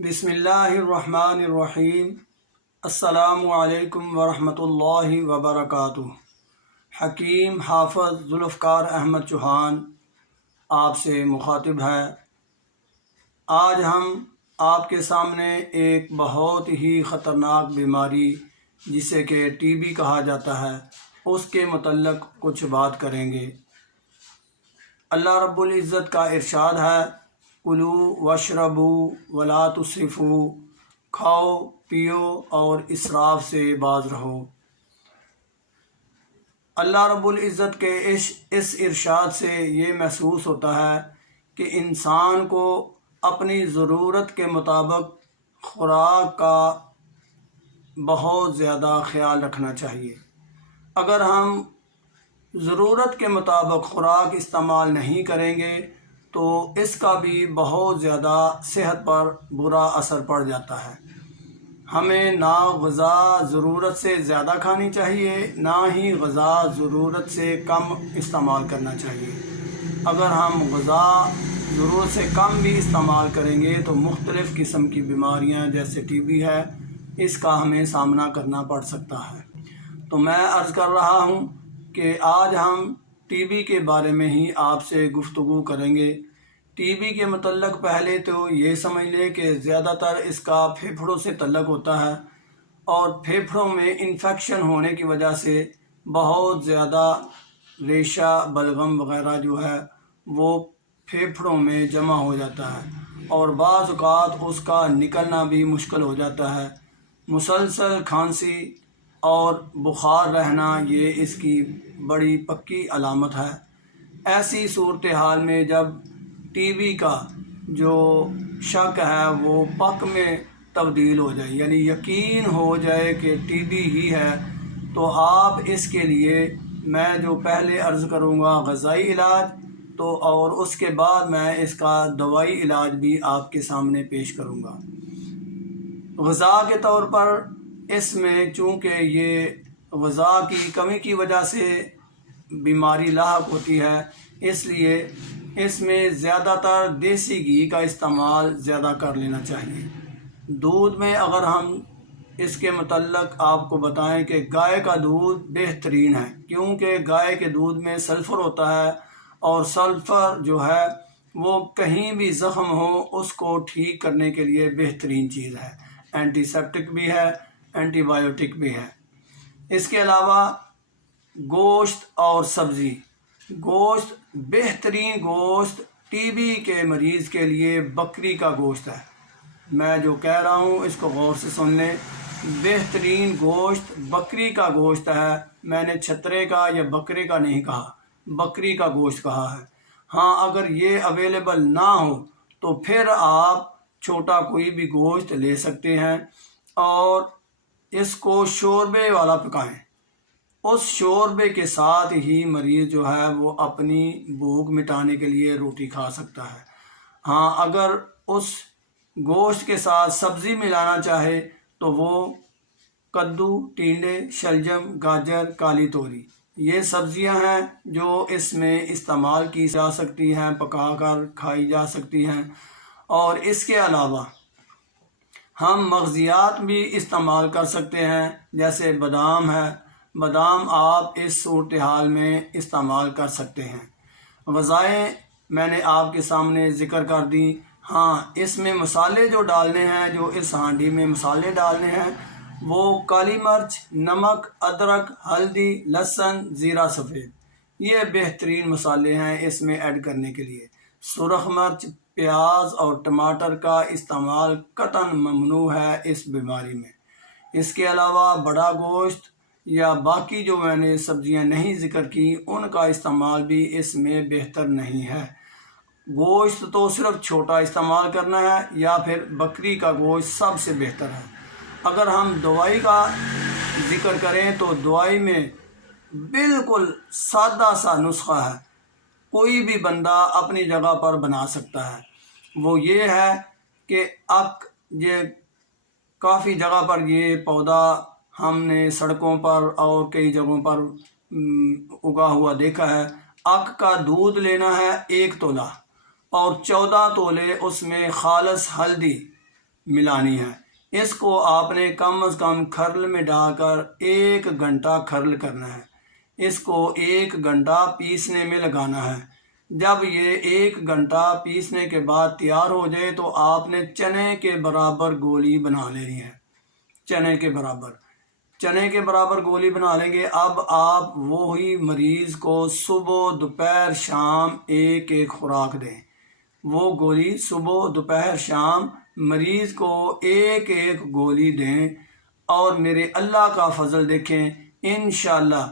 بسم اللہ الرحمن الرحیم۔ السلام علیکم ورحمۃ اللہ وبرکاتہ۔ حکیم حافظ ذوالفقار احمد چوہان آپ سے مخاطب ہے۔ آج ہم آپ کے سامنے ایک بہت ہی خطرناک بیماری جسے کہ ٹی بی کہا جاتا ہے اس کے متعلق کچھ بات کریں گے۔ اللہ رب العزت کا ارشاد ہے، کلوا واشربوا ولا تسرفوا، کھاؤ پیو اور اسراف سے باز رہو۔ اللہ رب العزت کے اس ارشاد سے یہ محسوس ہوتا ہے کہ انسان کو اپنی ضرورت کے مطابق خوراک کا بہت زیادہ خیال رکھنا چاہیے۔ اگر ہم ضرورت کے مطابق خوراک استعمال نہیں کریں گے تو اس کا بھی بہت زیادہ صحت پر برا اثر پڑ جاتا ہے۔ ہمیں نہ غذا ضرورت سے زیادہ کھانی چاہیے، نہ ہی غذا ضرورت سے کم استعمال کرنا چاہیے۔ اگر ہم غذا ضرورت سے کم بھی استعمال کریں گے تو مختلف قسم کی بیماریاں جیسے ٹی بی ہے اس کا ہمیں سامنا کرنا پڑ سکتا ہے۔ تو میں عرض کر رہا ہوں کہ آج ہم ٹی بی کے بارے میں ہی آپ سے گفتگو کریں گے۔ ٹی بی کے متعلق پہلے تو یہ سمجھ لیں کہ زیادہ تر اس کا پھیپھڑوں سے تعلق ہوتا ہے، اور پھیپھڑوں میں انفیکشن ہونے کی وجہ سے بہت زیادہ ریشہ بلغم وغیرہ جو ہے وہ پھیپھڑوں میں جمع ہو جاتا ہے، اور بعض اوقات اس کا نکلنا بھی مشکل ہو جاتا ہے۔ مسلسل کھانسی اور بخار رہنا یہ اس کی بڑی پکی علامت ہے۔ ایسی صورتحال میں جب ٹی بی کا جو شک ہے وہ پک میں تبدیل ہو جائے، یعنی یقین ہو جائے کہ ٹی بی ہی ہے، تو آپ اس کے لیے میں جو پہلے عرض کروں گا غذائی علاج، تو اور اس کے بعد میں اس کا دوائی علاج بھی آپ کے سامنے پیش کروں گا۔ غذا کے طور پر اس میں چونکہ یہ غذا کی کمی کی وجہ سے بیماری لاحق ہوتی ہے، اس لیے اس میں زیادہ تر دیسی گھی کا استعمال زیادہ کر لینا چاہیے۔ دودھ میں اگر ہم اس کے متعلق آپ کو بتائیں کہ گائے کا دودھ بہترین ہے، کیونکہ گائے کے دودھ میں سلفر ہوتا ہے، اور سلفر جو ہے وہ کہیں بھی زخم ہو اس کو ٹھیک کرنے کے لیے بہترین چیز ہے، اینٹی سیپٹک بھی ہے، اینٹی بایوٹک بھی ہے۔ اس کے علاوہ گوشت اور سبزی، گوشت بہترین گوشت ٹی بی کے مریض کے لیے بکری کا گوشت ہے۔ میں جو کہہ رہا ہوں اس کو غور سے سن لیں، بہترین گوشت بکری کا گوشت ہے۔ میں نے چھترے کا یا بکرے کا نہیں کہا، بکری کا گوشت کہا ہے۔ ہاں اگر یہ اویلیبل نہ ہو تو پھر آپ چھوٹا کوئی بھی گوشت لے سکتے ہیں، اور اس کو شوربے والا پکائیں۔ اس شوربے کے ساتھ ہی مریض جو ہے وہ اپنی بھوک مٹانے کے لیے روٹی کھا سکتا ہے۔ ہاں اگر اس گوشت کے ساتھ سبزی ملانا چاہے تو وہ کدو، ٹینڈے، شلجم، گاجر، کالی توری، یہ سبزیاں ہیں جو اس میں استعمال کی جا سکتی ہیں، پکا کر کھائی جا سکتی ہیں۔ اور اس کے علاوہ ہم مغزیات بھی استعمال کر سکتے ہیں، جیسے بادام ہے، بادام آپ اس صورتحال میں استعمال کر سکتے ہیں۔ غذائیں میں نے آپ کے سامنے ذکر کر دی۔ ہاں اس میں مسالے جو ڈالنے ہیں، جو اس ہانڈی میں مسالے ڈالنے ہیں، وہ کالی مرچ، نمک، ادرک، ہلدی، لہسن، زیرہ سفید، یہ بہترین مسالے ہیں اس میں ایڈ کرنے کے لیے۔ سرخ مرچ، پیاز اور ٹماٹر کا استعمال قطعاً ممنوع ہے اس بیماری میں۔ اس کے علاوہ بڑا گوشت یا باقی جو میں نے سبزیاں نہیں ذکر کی ان کا استعمال بھی اس میں بہتر نہیں ہے۔ گوشت تو صرف چھوٹا استعمال کرنا ہے، یا پھر بکری کا گوشت سب سے بہتر ہے۔ اگر ہم دوائی کا ذکر کریں تو دوائی میں بالکل سادہ سا نسخہ ہے، کوئی بھی بندہ اپنی جگہ پر بنا سکتا ہے۔ وہ یہ ہے کہ یہ کافی جگہ پر یہ پودا ہم نے سڑکوں پر اور کئی جگہوں پر اگا ہوا دیکھا ہے۔ اک کا دودھ لینا ہے 1 تولہ، اور 14 تولے اس میں خالص ہلدی ملانی ہے۔ اس کو آپ نے کم از کم کھرل میں ڈال کر 1 گھنٹہ کھرل کرنا ہے۔ اس کو 1 گھنٹہ پیسنے میں لگانا ہے۔ جب یہ 1 گھنٹہ پیسنے کے بعد تیار ہو جائے تو آپ نے چنے کے برابر گولی بنا لینی ہے۔ چنے کے برابر گولی بنا لیں گے۔ اب آپ وہی مریض کو صبح دوپہر شام ایک خوراک دیں۔ وہ گولی صبح دوپہر شام مریض کو ایک گولی دیں، اور میرے اللہ کا فضل دیکھیں، انشاءاللہ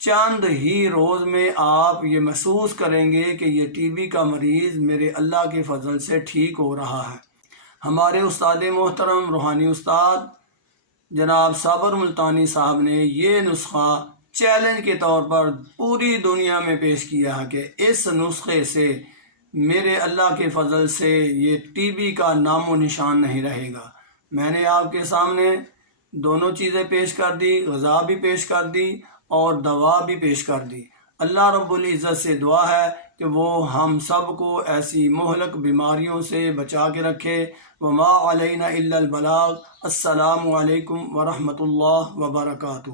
چند ہی روز میں آپ یہ محسوس کریں گے کہ یہ ٹی بی کا مریض میرے اللہ کے فضل سے ٹھیک ہو رہا ہے۔ ہمارے استاد محترم روحانی استاد جناب صابر ملتانی صاحب نے یہ نسخہ چیلنج کے طور پر پوری دنیا میں پیش کیا ہے کہ اس نسخے سے میرے اللہ کے فضل سے یہ ٹی بی کا نام و نشان نہیں رہے گا۔ میں نے آپ کے سامنے دونوں چیزیں پیش کر دی، غذا بھی پیش کر دی اور دوا بھی پیش کر دی۔ اللہ رب العزت سے دعا ہے کہ وہ ہم سب کو ایسی مہلک بیماریوں سے بچا کے رکھے۔ وما علینا الا البلاغ۔ السلام علیکم ورحمۃ اللہ وبرکاتہ۔